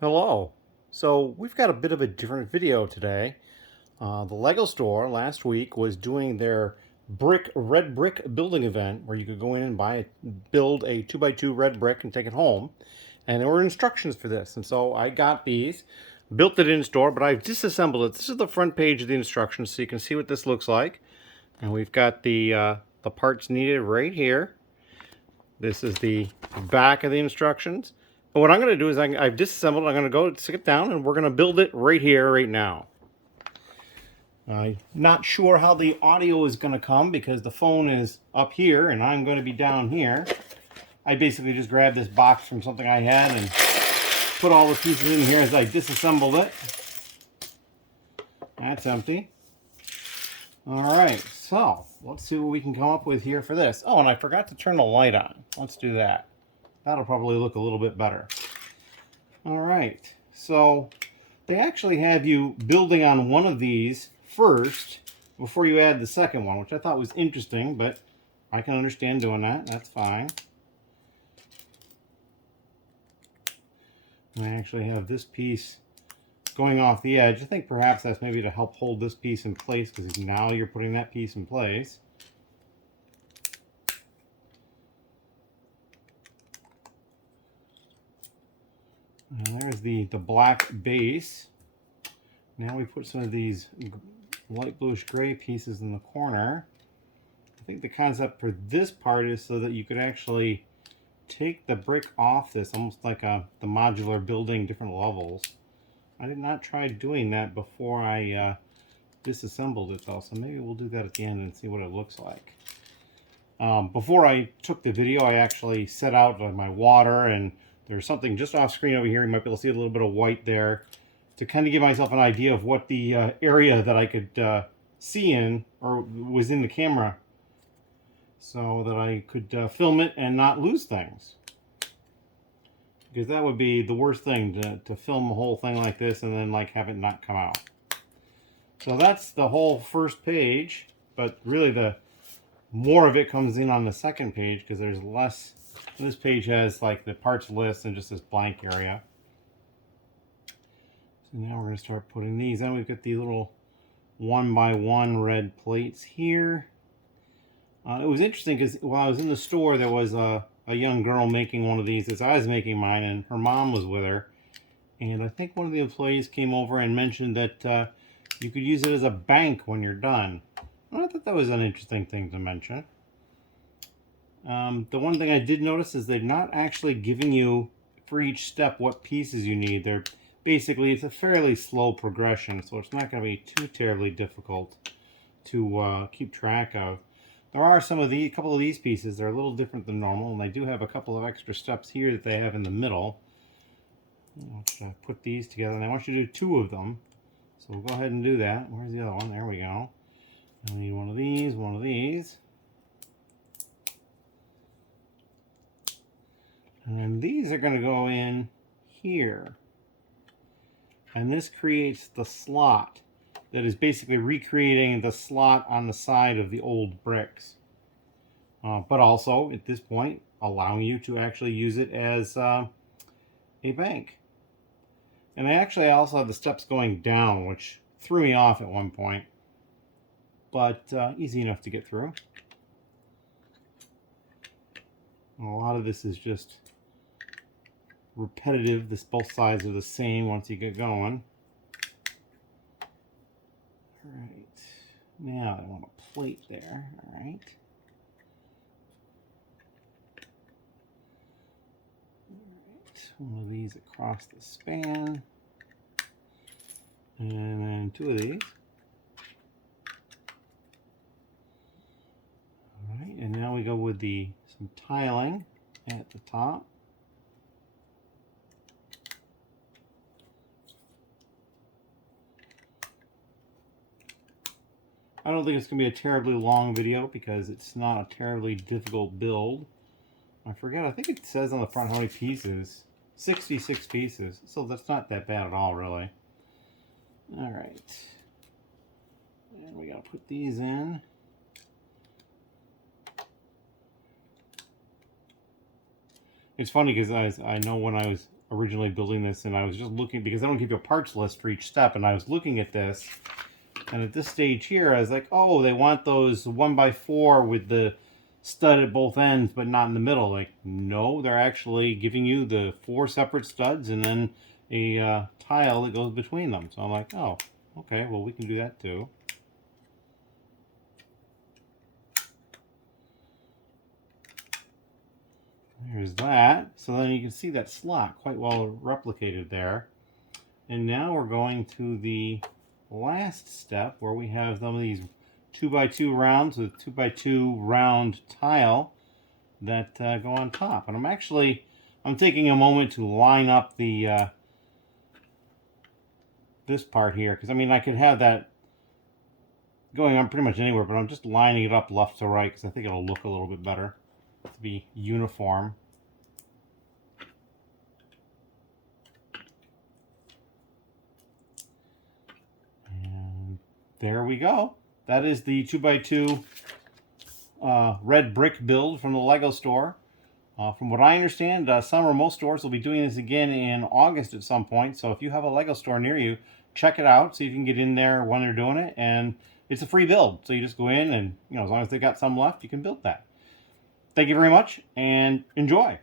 Hello. So we've got a bit of a different video today. The Lego store last week was doing their red brick building event where you could go in and build a 2x2 red brick and take it home. And there were instructions for this. And so I got these, built it in store, but I've disassembled it. This is the front page of the instructions so you can see what this looks like. And we've got the parts needed right here. This is the back of the instructions. And what I'm going to do is I've disassembled it. I'm going to go sit down and we're going to build it right here, right now. I'm not sure how the audio is going to come because the phone is up here and I'm going to be down here. I basically just grabbed this box from something I had and put all the pieces in here as I disassembled it. That's empty. All right, so let's see what we can come up with here for this. Oh, and I forgot to turn the light on. Let's do that. That'll probably look a little bit better. All right, so they actually have you building on one of these first before you add the second one, which I thought was interesting, but I can understand doing that. That's fine. And I actually have this piece going off the edge. I think perhaps that's maybe to help hold this piece in place because now you're putting that piece in place. And there's the black base. Now we put some of these light bluish gray pieces in the corner. I think the concept for this part is so that you could actually take the brick off this, almost like the modular building, different levels. I did not try doing that before I disassembled it though, so maybe we'll do that at the end and see what it looks like. Before I took the video, I actually set out my water, and there's something just off screen over here. You might be able to see a little bit of white there to kind of give myself an idea of what the area that I could see in or was in the camera so that I could film it and not lose things. Because that would be the worst thing, to film a whole thing like this and then like have it not come out. So that's the whole first page, but really the more of it comes in on the second page because there's less. This page has like the parts list and just this blank area. So now we're going to start putting these. Then we've got the little 1x1 red plates here. It was interesting because while I was in the store, there was a young girl making one of these as I was making mine, and her mom was with her. And I think one of the employees came over and mentioned that you could use it as a bank when you're done. I thought that was an interesting thing to mention. The one thing I did notice is they're not actually giving you for each step what pieces you need. They're basically, it's a fairly slow progression, so it's not going to be too terribly difficult to keep track of. There are a couple of these pieces. They're a little different than normal, and they do have a couple of extra steps here that they have in the middle. I'll put these together, and I want you to do 2 of them. So we'll go ahead and do that. Where's the other one? There we go. I need one of these, one of these. And these are going to go in here. And this creates the slot that is basically recreating the slot on the side of the old bricks. But also, at this point, allowing you to actually use it as a bank. And I actually also have the steps going down, which threw me off at one point. But easy enough to get through. And a lot of this is just repetitive. Both sides are the same once you get going. Alright, now I want a plate there. Alright. One of these across the span. And then 2 of these. Alright, and now we go with some tiling at the top. I don't think it's going to be a terribly long video because it's not a terribly difficult build. I forget, I think it says on the front how many pieces. 66 pieces, so that's not that bad at all, really. Alright. And we got to put these in. It's funny because I know when I was originally building this, and I was just looking, because I don't give you a parts list for each step, and I was looking at this, and at this stage here, I was like, oh, they want those 1x4 with the stud at both ends, but not in the middle. Like, no, they're actually giving you the 4 separate studs and then a tile that goes between them. So I'm like, oh, okay, well, we can do that too. There's that. So then you can see that slot quite well replicated there. And now we're going to the last step where we have some of these 2x2 rounds with 2x2 round tile that go on top. And I'm taking a moment to line up the this part here, because I mean, I could have that going on pretty much anywhere, but I'm just lining it up left to right because I think it'll look a little bit better to be uniform. And there we go. That is the 2x2 red brick build from the Lego store. From what I understand, some or most stores will be doing this again in August at some point. So if you have a Lego store near you, check it out. See if you can get in there when they're doing it. And it's a free build. So you just go in and, as long as they've got some left, you can build that. Thank you very much and enjoy.